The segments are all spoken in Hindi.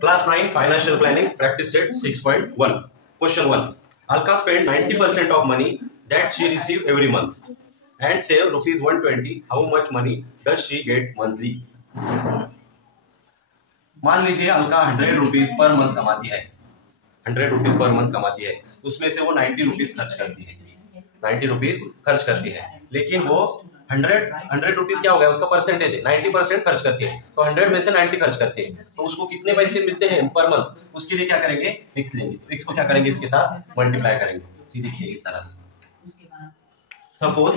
Class 9 Financial Planning Practice Set 6.1. Question 1. Alka spent 90% of money that she received every month and save rupees 120. How much money does she get monthly? मान लीजिए अलका 100 रुपीज पर मंथ कमाती है, 100 रुपीज पर मंथ कमाती है, उसमें से वो 90 रुपीज खर्च करती है, 90 रुपीज खर्च करती है, लेकिन वो 100 रुपीज क्या हो गया उसका परसेंटेज है, 90% खर्च करती है, तो 100 में से 90 खर्च करती है, तो उसको कितने पैसे मिलते हैं पर मंथ, उसके लिए क्या करेंगे, x लेंगे, तो x को क्या करेंगे, इसके साथ मल्टीप्लाई करेंगे। ये देखिए इस तरह से suppose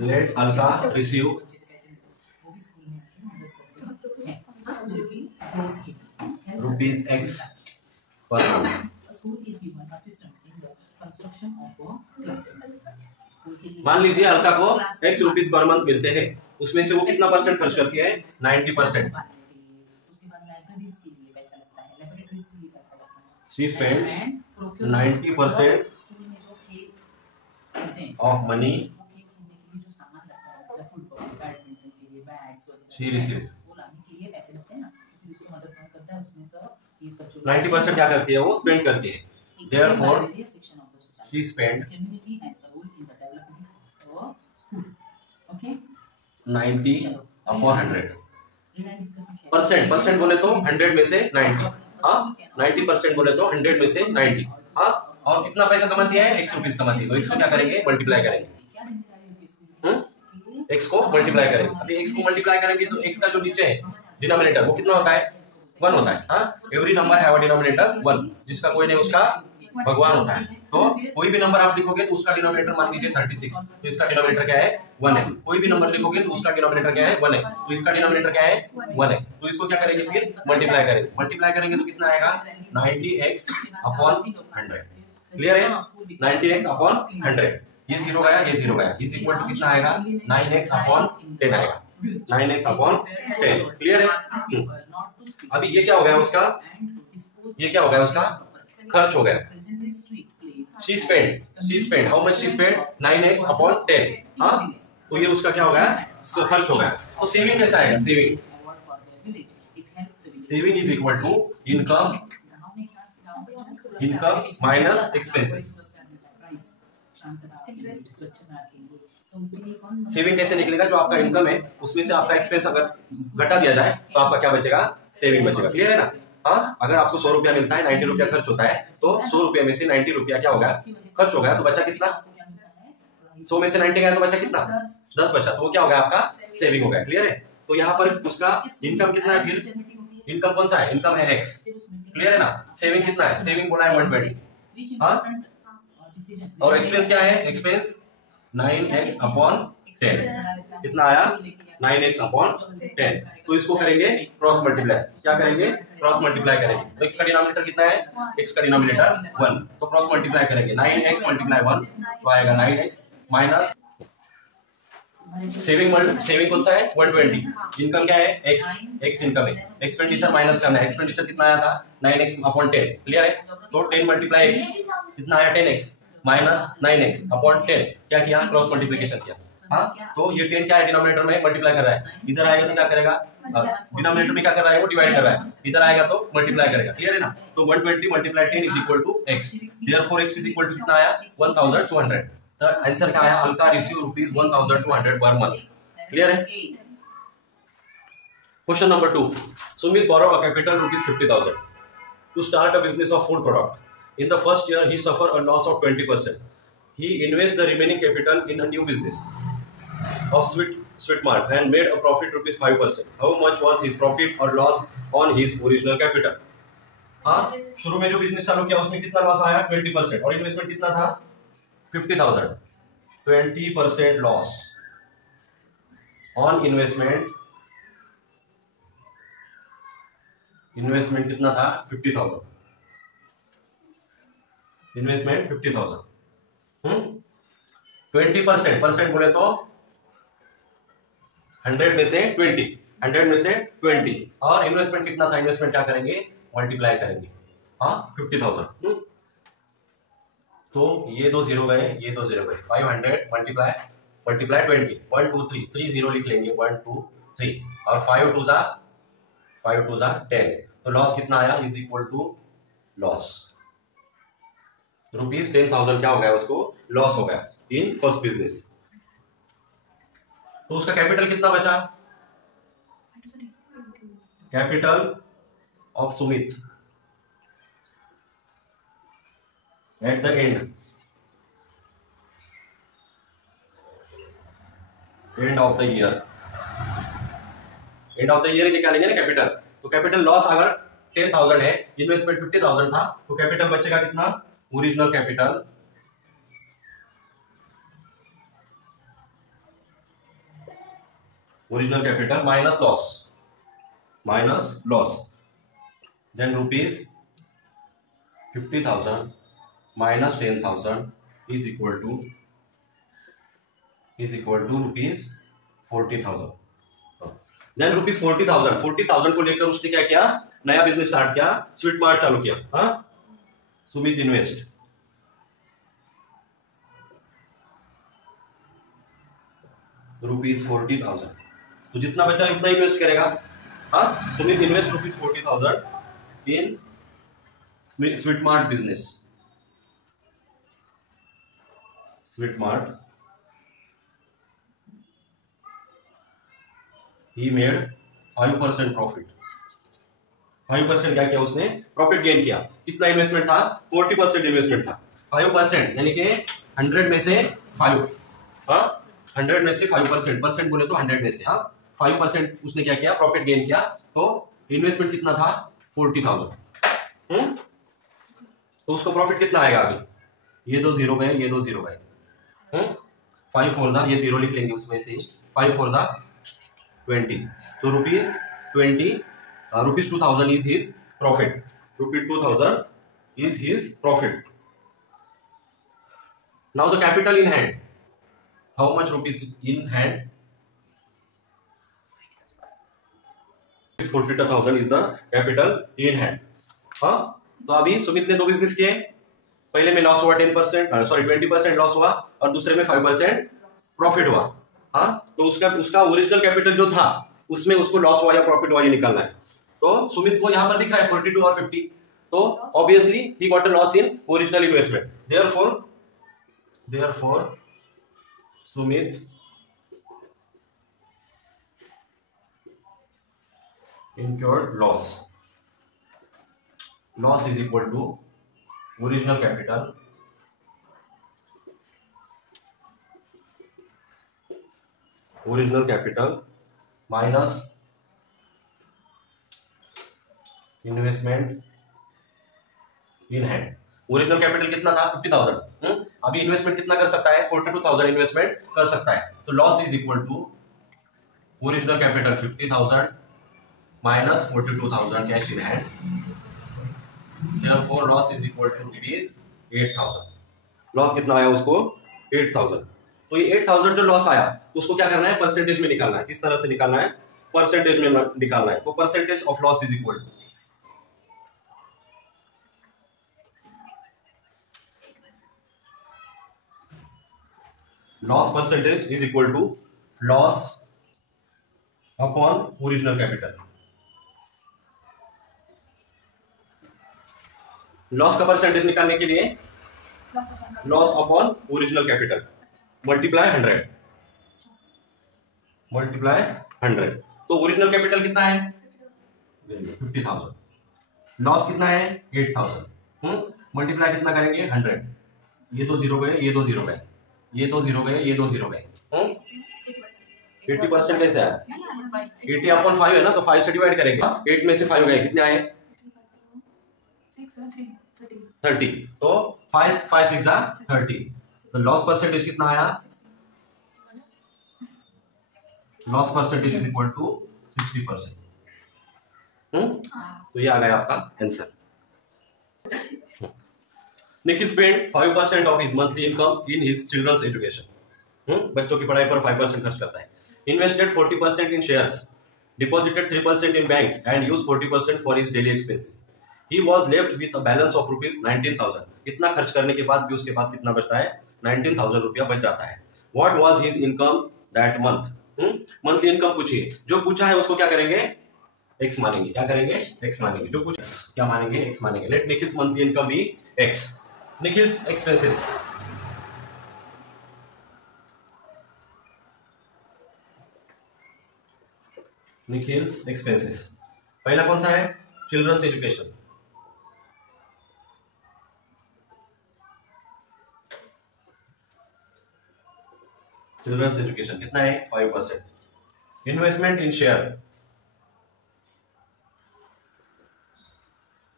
let Alka receive rupees x per month. मान लीजिए अलका को x रुपीज पर मंथ मिलते हैं, उसमें से वो कितना परसेंट खर्च करती है, 90%। She spends 90% of money she receives। 90% क्या करती है, वो स्पेंड करती है, therefore she spent 90 upon 100। Percent बोले तो 100 में से 90, हाँ 90% बोले तो 100 में से 90, हाँ। और कितना पैसा कमाती है, x रुपीज कमाती है, तो x को क्या करेंगे, मल्टीप्लाई करेंगे, x को मल्टीप्लाई करेंगे। अभी x को मल्टीप्लाई करेंगे तो x का जो नीचे है डिनोमिनेटर वो कितना होता है, 1 होता है, हाँ। Every number have a denominator 1, जिसका कोई नहीं उसका भगवान होता है। तो कोई भी नंबर आप लिखोगे तो उसका डिनोमिनेटर मान लीजिए 36, तो इसका डिनोमिनेटर क्या है, 1 है। कोई भी नंबर लिखोगे तो उसका डिनोमिनेटर क्या है, 1 है, तो इसका डिनोमिनेटर क्या है, 1 है। तो इसको क्या करेंगे, फिर मल्टीप्लाई करेंगे तो कितना आएगा, 90x अपॉन 100। क्लियर है, 90x अपॉन 100, ये 0 गया, ये 0 गया, इज इक्वल टू कितना आएगा, 9x अपॉन 10 आएगा, 9x अपॉन 10। क्लियर है। अभी ये क्या हो गया उसका, ये क्या हो गया उसका, खर्च हो गया। She spent how much she spent, 9x upon 10, हाँ। तो ये उसका क्या हो गया, इसका खर्च हो गया। तो सेविंग कैसा आएगा, saving is equal to income minus expenses. Saving कैसे निकलेगा, जो आपका इनकम है उसमें से आपका एक्सपेंस अगर घटा दिया जाए तो आपका क्या बचेगा, सेविंग बचेगा। क्लियर है ना, हाँ। अगर आपको 100 रुपया मिलता है, 90 रुपया खर्च होता है, तो 100 रुपया में से 90 रुपया क्या होगा, खर्च हो गया, तो बचा कितना, 100 में से 90 गया तो बचा कितना, 10 बचा, तो वो क्या हो गया, आपका सेविंग हो गया। क्लियर है। तो यहाँ पर उसका इनकम कितना है, फिर इनकम कौन सा है, इनकम है x। क्लियर है ना। सेविंग कितना है, सेविंग बोला है 120, हाँ। और एक्सपेंस क्या है, एक्सपेंस 9x अपॉन 10, कितना आया, 9x अपॉन 10। तो इसको करेंगे क्रॉस मल्टीप्लाई, क्या करेंगे, क्रॉस मल्टीप्लाई करेंगे। तो x का डिनोमिनेटर कितना है, x का डिनोमिनेटर 1, तो क्रॉस मल्टीप्लाई करेंगे, 9x मल्टीप्लाई 1 तो आएगा 9x माइनस सेविंग कौन सा है, 120। इनकम क्या है, x इनकम है, एक्सपेंडिचर माइनस करना है, एक्सपेंडिचर कितना आया था, 9x अपॉन 10। क्लियर है। तो 10 मल्टीप्लाई x कितना आया, 10x माइनस 9x अपॉन 10, क्या किया, क्रॉस मल्टीप्लिकेशन किया, हाँ। तो ये 10 क्या है, डिनोमिनेटर में मल्टीप्लाई कर रहा है, इधर आएगा तो क्या करेगा, डिनोमिनेटर में क्या कर रहा है, वो डिवाइड कर रहा है, इधर आएगा तो मल्टीप्लाई करेगा। क्लियर है ना। तो 120 multiply 10 is equal to x, therefore x is equal to कितना आया, 1200। तो आंसर क्या आया, Alka receive rupees 1200 per month. Clear है। Question number 2, Sumit borrow a capital rupees 50,000 to start a business of food product. In the first year he suffered a loss of 20%. He invests the remaining capital in a new business of sweet mart and made a profit rupees 5%. How much was his profit or loss on his original capital? हाँ, शुरू में जो बिजनेस चालू किया उसमें कितना लॉस आया, 20%, और इन्वेस्टमेंट कितना था, 50,000। 20% लॉस ऑन इन्वेस्टमेंट कितना था, 50,000, इन्वेस्टमेंट 50,000। 20% बोले तो 100 में से 20, और इन्वेस्टमेंट कितना था, इन्वेस्टमेंट क्या करेंगे, मल्टीप्लाई करेंगे, हाँ 50,000। तो ये 2 जीरो गए, ये 2 जीरो गए। 500 मल्टीप्लाई 20, 1 2 3, 3 जीरो लिख लेंगे, 1 2 3, और 5 2 जा 10। तो लॉस कितना आया, is equal to loss rupees 10,000 क्या हो गया, उसको लॉस हो गया इन फर्स्ट बिजनेस। तो उसका कैपिटल कितना बचा, capital of Sumit at the end of the year, end of the year निकालेंगे ना कैपिटल। तो कैपिटल लॉस अगर 10,000 है, इन्वेस्टमेंट 50,000 था, तो कैपिटल बचेगा कितना, original capital minus loss, then rupees 50,000 minus 10,000 is equal to rupees 40,000। Then rupees 40,000 को लेकर उसने क्या किया, नया बिजनेस स्टार्ट किया, स्वीट मार्ट चालू किया, हाँ, सुमित इन्वेस्ट। रुपीज 40,000, तो जितना बचा उतना इन्वेस्ट करेगा, हाँ, Sumit invest rupees 40,000 in sweet mart business, sweet mart. He made 5% profit. 5% क्या किया उसने, प्रॉफिट गेन किया। कितना इन्वेस्टमेंट था, 40% इन्वेस्टमेंट था। 5% यानी कि 100 में से 5, हाँ, 100 में से 5%, परसेंट बोले तो 100 में से, हाँ, 5% उसने क्या किया, प्रॉफिट गेन किया। तो इन्वेस्टमेंट कितना था, 40,000। तो उसको प्रॉफिट कितना आएगा अभी, ये 2 जीरो गए, ये 2 जीरो गए, 5 4 जा, ये जीरो लिख लेंगे उसमें से, 5 4 जा 20, तो rupees 2,000 is his profit. Rupees 2,000 is his profit. Now the capital in hand. How much rupees in hand? 42,000 is the capital in hand. हाँ, तो अभी सुमित ने 2 बिजनेस किए, पहले में लॉस हुआ 20% लॉस हुआ, और दूसरे में 5% प्रॉफिट हुआ, हाँ। तो उसका ओरिजिनल कैपिटल जो था उसमें उसको लॉस हुआ या प्रॉफिट हुआ ये निकालना है। तो सुमित को यहां पर दिख रहा है 42 और 50, तो obviously he got a loss in original investment, therefore Sumit incurred loss is equal to original capital minus investment in hand. Original capital कितना था, 50,000, अभी इन्वेस्टमेंट कितना कर सकता है, 42,000 इन्वेस्टमेंट कर सकता है। तो loss is equal to original capital 50,000 minus 42,000 cash in hand, therefore loss is equal to rupees 8,000। Loss कितना आया उसको, 8,000। तो ये 8,000 जो लॉस आया उसको क्या करना है, परसेंटेज में निकालना है। किस तरह से निकालना है, परसेंटेज में निकालना है। तो percentage of loss is equal to loss percentage is equal to loss upon original capital. Loss का परसेंटेज निकालने के लिए loss upon original capital multiply 100। तो ओरिजिनल कैपिटल कितना है, 50,000, लॉस कितना है 8,000, मल्टीप्लाई कितना करेंगे 100, ये तो जीरो गए, ये दो जीरो गए, ये तो जीरो गए, ये दो जीरो गए, 80% कैसे आया, 80 अपॉन 5 है ना, तो 5 से डिवाइड करेंगे, 8 में से 5 गए, कितने आए 30, तो 5 6 30। तो लॉस परसेंटेज कितना आया, loss percentage is equal to 60%। तो ये आ गया आपका answer. Nikhil spend 5% of his monthly income in his children's education. बच्चों की पढ़ाई पर 5% खर्च करता है। Invested 40% in shares, deposited 3% in bank and used 40% for his daily expenses. He was left with a balance of rupees 19,000. इतना खर्च करने के बाद भी उसके पास कितना बचता है, 19,000 रुपया बच जाता है। What was his income that month, monthly income पूछिए, जो पूछा है उसको क्या करेंगे, एक्स मानेंगे। क्या करेंगे, एक्स मानेंगे। जो पूछा क्या मानेंगे, एक्स मानेंगे। लेट निखिल्स मंथली इनकम भी x. Nikhil's expenses, Nikhil's expenses पहला कौन सा है, चिल्ड्रंस एजुकेशन। चिल्ड्रंस एजुकेशन कितना है, 5%। इन्वेस्टमेंट इन शेयर,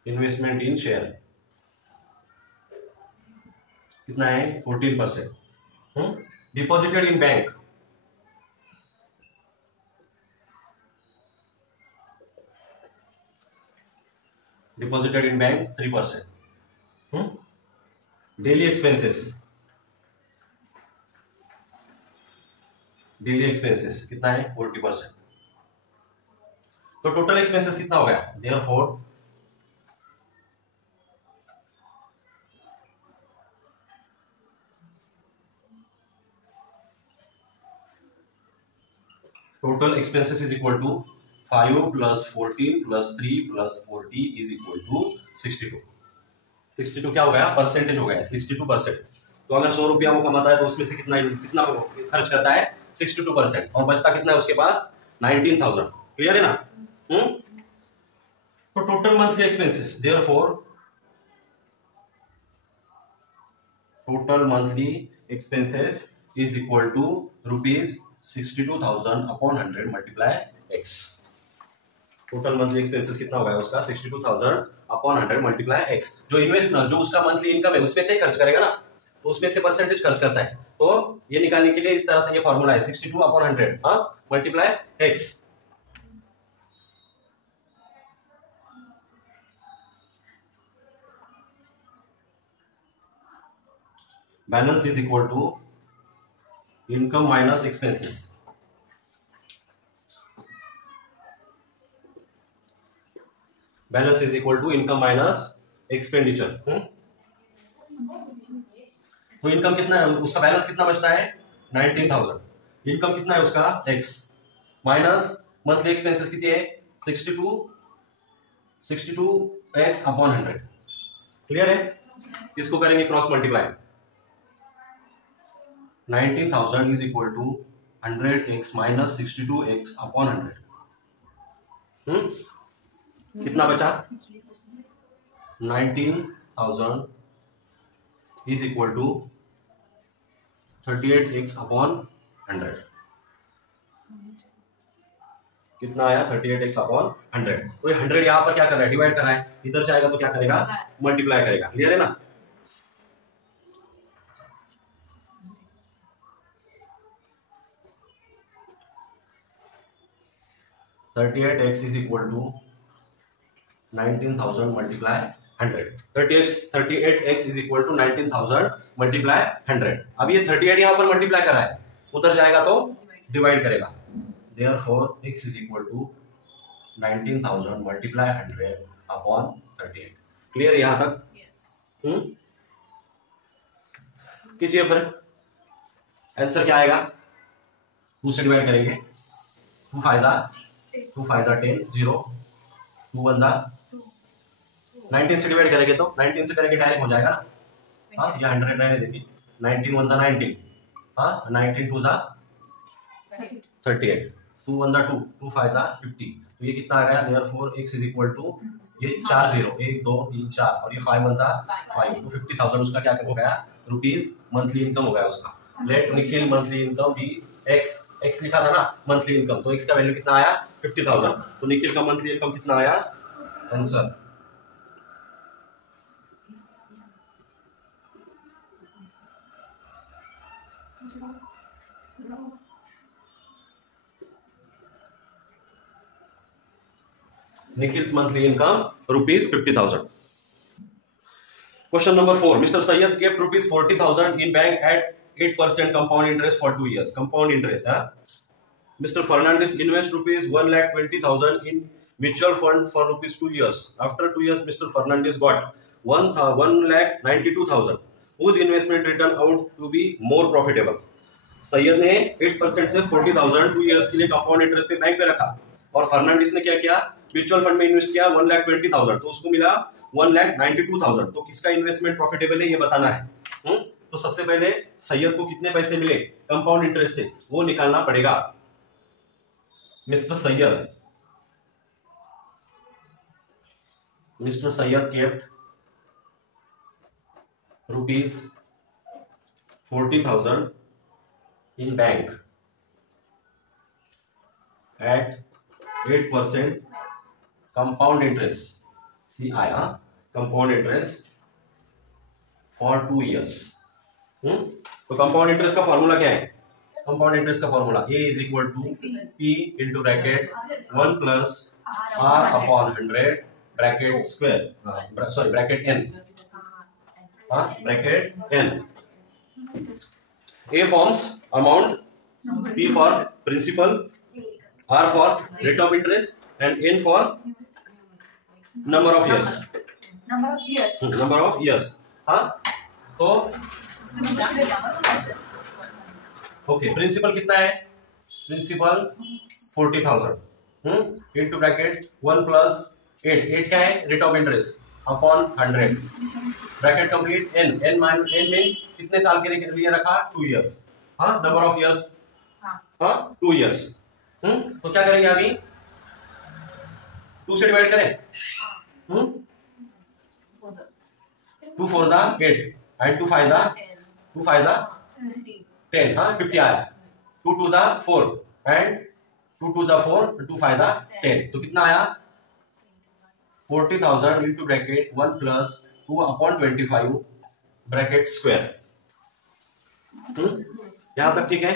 इन्वेस्टमेंट इन शेयर कितना है, 14%। Deposited in bank, deposited in bank 3%। Daily expenses, daily expenses कितना है, 40%। तो टोटल एक्सपेंसेस कितना हो गया, therefore total expenses is equal to 5 plus 14 plus 3 plus 40 is equal to 62। 62 क्या हो गया, परसेंटेज हो गया 62%। तो अगर 100 रुपया वो कमाता है तो उसमें से कितना कितना खर्च करता है, 62%, और बचता कितना है उसके पास, 19,000। क्लियर है ना। तो total monthly expenses, therefore total monthly expenses is equal to ₹62,000 upon 100 multiply x. Total monthly expenses कितना होगा उसका, 62,000 अपॉन 100 मल्टीप्लाई एक्स। जो इन्वेस्टमेंट, जो उसका मंथली इनकम है उसमें से खर्च करेगा ना, तो उसमें से परसेंटेज खर्च करता है। तो ये निकालने के लिए इस तरह से ये फॉर्मूला है, 62 upon 100 multiply x. Balance is equal to income minus expenses. Balance is equal to income minus expenditure. तो इनकम कितना है उसका, बैलेंस कितना बचता है, 19,000। इनकम कितना है उसका, एक्स, माइनस मंथली एक्सपेंसेस कितने है, 62 एक्स अपॉन 100। क्लियर है। इसको करेंगे cross multiply, 19,000 is equal to 100x minus 62x upon 100। कितना बचा, 19,000 is equal to 38x upon 100। कितना आया, 38x अपॉन 100। तो ये 100 यहां पर क्या कर रहा है, डिवाइड कर रहा है, इधर जाएगा तो क्या करेगा, मल्टीप्लाई करेगा। क्लियर है ना। $38x is equal to 19,000 multiply 100। 38x is equal to 19,000 multiply 100। अब ये 38 यहाँ पर मल्टीप्लाई कर रहा है, उधर जाएगा तो डिवाइड करेगा। Therefore x is equal to 19,000 multiply 100 upon 38। Clear है यहाँ तक? कीजिए फिर, आंसर क्या आएगा, 2 से डिवाइड करेंगे, 2 फायदा 10, 0, 2 1 19 से डिवाइड करेंगे तो 19 से करेंगे डायरेक्ट हो जाएगा ना। हाँ, ये 100 रहने देखिए, 19 1 19, हाँ 19 2 38, 2 1 2, 2 5 50। तो ये कितना आ गया, therefore x is equal to ये 4 0, 1 2 3 4 और ये 5 1 5। तो 50,000 उसका क्या हो गया, रुपीज मंथली इनकम हो गया उसका। लेट निखिल मंथली इनकम भी x लिखा था ना मंथली इनकम, तो x का वैल्यू कितना आया, 50,000। तो निखिल का मंथली इनकम कितना आया, answer Nikhil's monthly income rupees 50,000। Question number 4, Mr. Sayyed kept rupees 40,000 in bank at 8% compound interest for 2 years। Compound interest, huh? Mr. Fernandez invest rupees 1,20,000 in mutual fund for rupees 2 years। After 2 years, Mr. Fernandez got 1,92,000 whose investment return out to be more profitable. Syed ने 8% से 40,000 2 इयर्स के लिए कंपाउंड इंटरेस्ट पे बैंक पे रखा, और फर्नांडिस ने क्या किया, म्यूचुअल फंड में इन्वेस्ट किया 1,20,000, तो उसको मिला 1,92,000। तो किसका इन्वेस्टमेंट प्रॉफिटेबल है ये बताना है। तो सबसे पहले सैयद को कितने पैसे मिले कंपाउंड इंटरेस्ट से, वो निकालना पड़ेगा। Mister Syed kept ₹40,000 in bank at 8% compound interest, CI, compound interest for 2 years। तो कंपाउंड इंटरेस्ट का फॉर्मूला क्या है? कंपाउंड इंटरेस्ट का formula A is equal to P into bracket 1 plus R upon 100 bracket square, sorry bracket N, bracket N। A forms amount, P for principal, R for rate of interest, and N for number of years। number of years। हाँ, तो ओके, प्रिंसिपल कितना है? प्रिंसिपल 40,000 इंटू ब्रैकेट 1 प्लस 8 क्या है? Rate of interest upon 100 bracket complete. n means कितने साल के लिए रखा? 2 इयर्स। हाँ, नंबर ऑफ इयर्स, हाँ 2 इयर्स। तो क्या करेंगे अभी? 2 से डिवाइड करें। 2 4 दा 8 एंड 2 5 दा 10। हाँ, 50 आया। 2 2 दा 4 एंड 2 2 दा 4, 2 5 दा 10। तो कितना आया? 40,000 into bracket 1 plus 2 upon 25 bracket square. यहां तक ठीक है?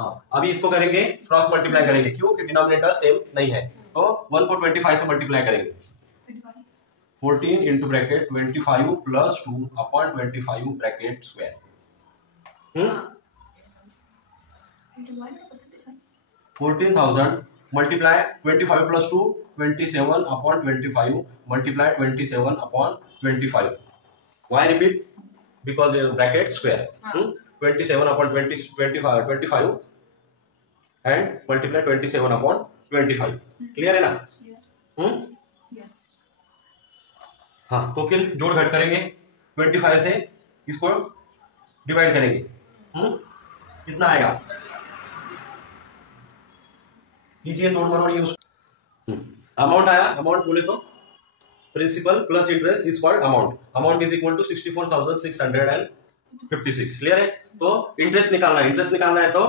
हाँ, अभी इसको करेंगे क्रॉस मल्टीप्लाई करेंगे, क्यों कि डिनोमिनेटर सेम नहीं है। तो 1 को 25 से मल्टीप्लाई करेंगे। 14 into bracket 25 plus 2 upon 25 bracket square. 14,000 multiply 25 plus 2 27 upon 25 multiply 27 upon 25। Why repeat? Because bracket square. 27 upon 25 and multiply 27 upon 25। Clear है ना? हाँ, तो फिर जोड़ घट करेंगे। 25 से इसको डिवाइड करेंगे। कितना आएगा? कीजिए तोड़ मरोड़ ये उसको। अमाउंट आया, अमाउंट बोले तो principal plus interest is called amount. Amount is equal to 64,656। Clear है? तो इंटरेस्ट निकालना है, इंटरेस्ट निकालना है तो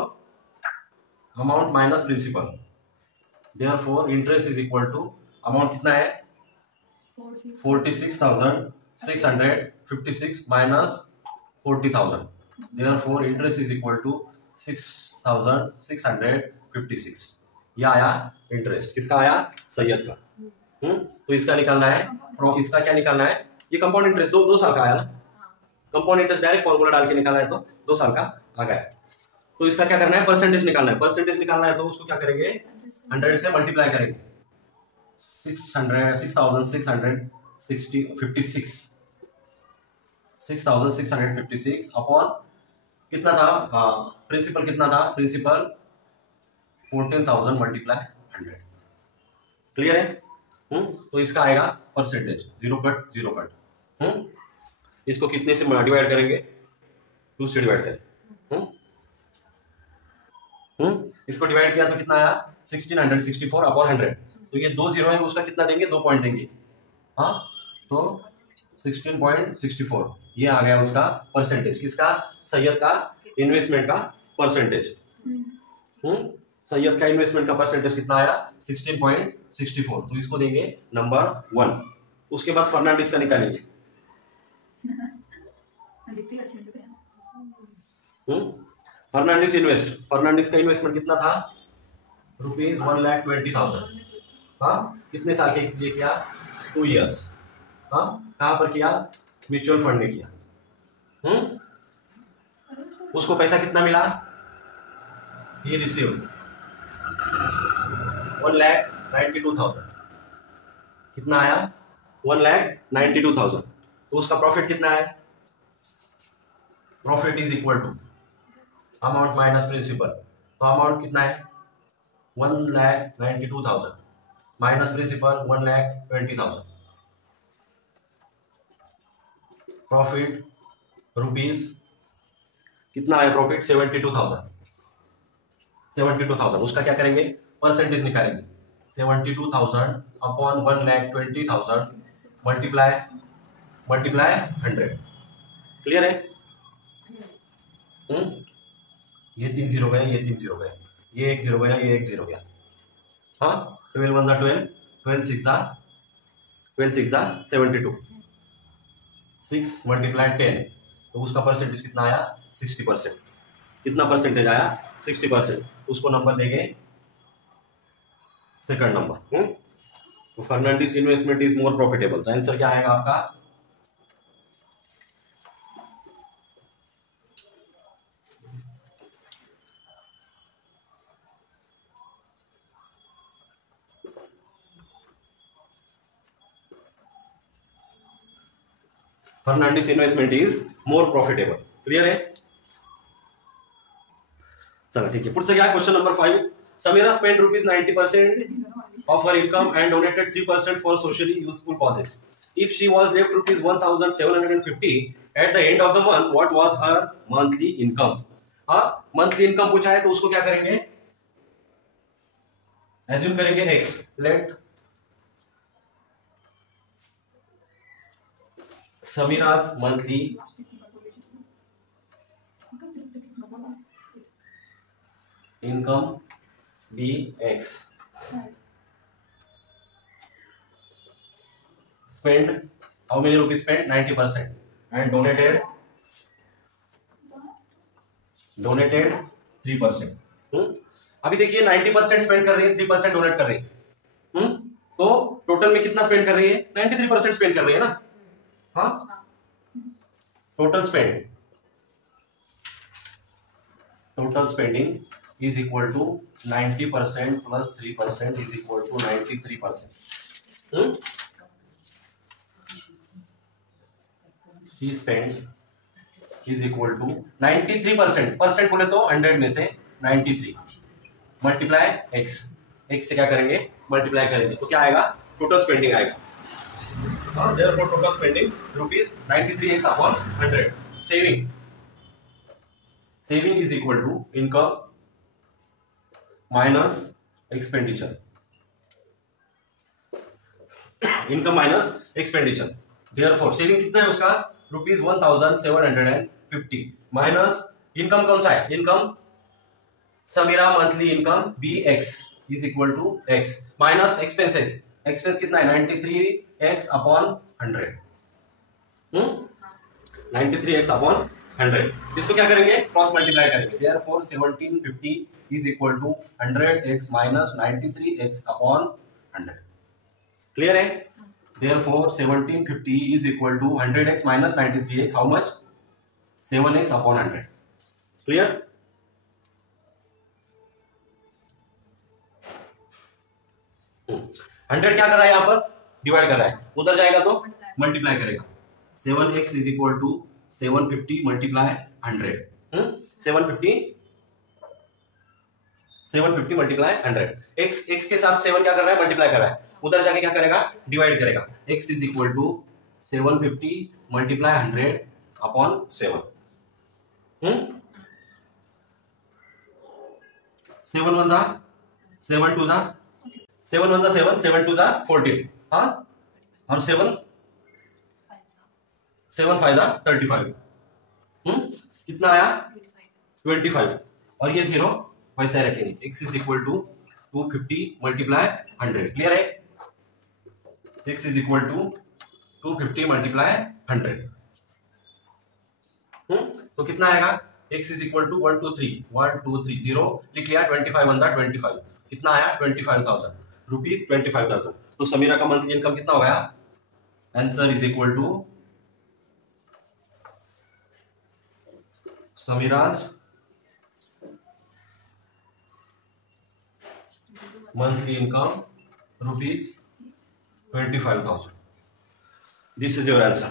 amount minus principal. Therefore interest is equal to amount कितना है? 46,656 minus 40,000। Therefore interest is equal to 6,656। यह आया इंटरेस्ट। किसका आया? सैयद का। तो इसका निकालना है, इसका क्या निकालना है? ये कंपाउंड इंटरेस्ट 2 साल का आया ना। कंपाउंड इंटरेस्ट डायरेक्ट फॉर्मूला डाल के निकालना है तो 2 साल का आ गया। तो इसका क्या करना है? परसेंटेज निकालना है। परसेंटेज निकालना है तो उसको क्या करेंगे? 100 से मल्टीप्लाई करेंगे। 6,656 अपॉन कितना था? प्रिंसिपल कितना था? Principal 14,000 multiply 100। क्लियर है? तो इसका आएगा परसेंटेज 0 कट 0 कट। इसको कितने से डिवाइड करेंगे? 2 से डिवाइड करें। इसको डिवाइड किया तो कितना आया? 1664 अपॉन 100। तो ये 2 जीरो है, उसका कितना देंगे? 2 पॉइंट देंगे। हाँ, तो 16.64 ये आ गया उसका परसेंटेज। किसका? सैयद का इन्वेस्टमेंट का परसेंटेज। सैयद का इन्वेस्टमेंट का परसेंटेज कितना आया? 16.64। तो इसको देंगे नंबर 1। उसके बाद फर्नांडिस का निकालेंगे। फर्नांडिस का इन्वेस्टमेंट कितना था? ₹1,20,000। हाँ, कितने साल के लिए किया? 2 इयर्स। हाँ, कहाँ पर किया? म्यूचुअल फंड में किया। उसको पैसा कितना मिला? He received 1,92,000। कितना आया? 1,92,000। तो उसका प्रॉफिट कितना है? Profit is equal to amount minus principal. तो अमाउंट कितना है? 1,92,000 माइनस प्रिंसिपल 1,20,000। प्रॉफिट रुपीज कितना है? प्रॉफिट 72,000। 72,000 उसका क्या करेंगे? परसेंटेज निकालेंगे। 72,000 अपॉन 1,20,000 मल्टीप्लाई 100। क्लियर है? ये 3 0 गए, ये 3 0 गए, ये 1 0 गया, ये 1 0 गया। हाँ, 12 1 12, 12 6 72, 6 मल्टीप्लाई 10, तो उसका परसेंटेज कितना आया? 60%। कितना परसेंटेज आया? 60%। उसको नंबर देंगे सेकंड नंबर। तो Fernandes investment is more profitable. तो आंसर क्या आएगा आपका? Fernandes investment is more profitable. Clear है? चलो ठीक है, पुढचं घ्या question number 5। Samira spent ₹90% of her income and donated 3% for socially useful causes. If she was left ₹1,750 at the end of the month, what was her monthly income? हाँ, मंथली इनकम पूछा है तो उसको क्या करेंगे? एज्यूम करेंगे x। Let Sameera's monthly income be x. Spend how many rupees? Spent 90% and donated 3%। अभी देखिए 90% स्पेंड कर रही है, 3% डोनेट कर रही है। तो टोटल में कितना स्पेंड कर रही है? 93% स्पेंड कर रही है ना। हाँ, total spending is equal to 90% plus 3% is equal to 93%। She spent is equal to 93%। Percent बोले तो 100 में से 93 मल्टीप्लाई x। x से क्या करेंगे? मल्टीप्लाई करेंगे तो क्या आएगा? टोटल स्पेंडिंग आएगा। हाँ, therefore total spending ₹93x upon 100। Saving is equal to income minus expenditure. Income minus expenditure. Therefore saving कितना है उसका? ₹1,750 माइनस इनकम कौन सा है? Income Samira monthly income BX is equal to x minus expenses. Expense कितना है? 93x upon 100। 93x upon 100। इसको क्या करेंगे? क्रॉस मल्टीप्लाई करेंगे। Therefore 1750 is equal to 100x minus 93x upon 100। Clear है? Therefore 1750 is equal to 100x minus 93x, how much? 7x upon 100। Clear? Hundred क्या कर रहा है? यहाँ पर डिवाइड कर रहा है, उधर जाएगा तो मल्टीप्लाई करेगा। 7x is equal to 750 multiply 100। 750 multiply 100। x के साथ 7 क्या कर रहा है? मल्टीप्लाई कर रहा है, उधर जाके क्या करेगा? डिवाइड करेगा। x is equal to 750 multiply 100 upon 7। 7 1 जा 7 2 जा 7 1 जा 7 7 2 जा 14। हाँ, और 7 5 जा 35। कितना आया? 25। और ये 0 वैसे रखेंगे। x is equal to 250 multiply 100। Clear है? x is equal to 250 multiply 100। तो कितना आएगा? x इज इक्वल टू 1 2 3 0 लिख लिया। 25 1 था 25। कितना आया? 25,000 रुपीज। 25,000। तो समीरा का मंथली इनकम कितना हो गया? Answer is equal to Sameera's monthly income ₹25,000। This is your answer।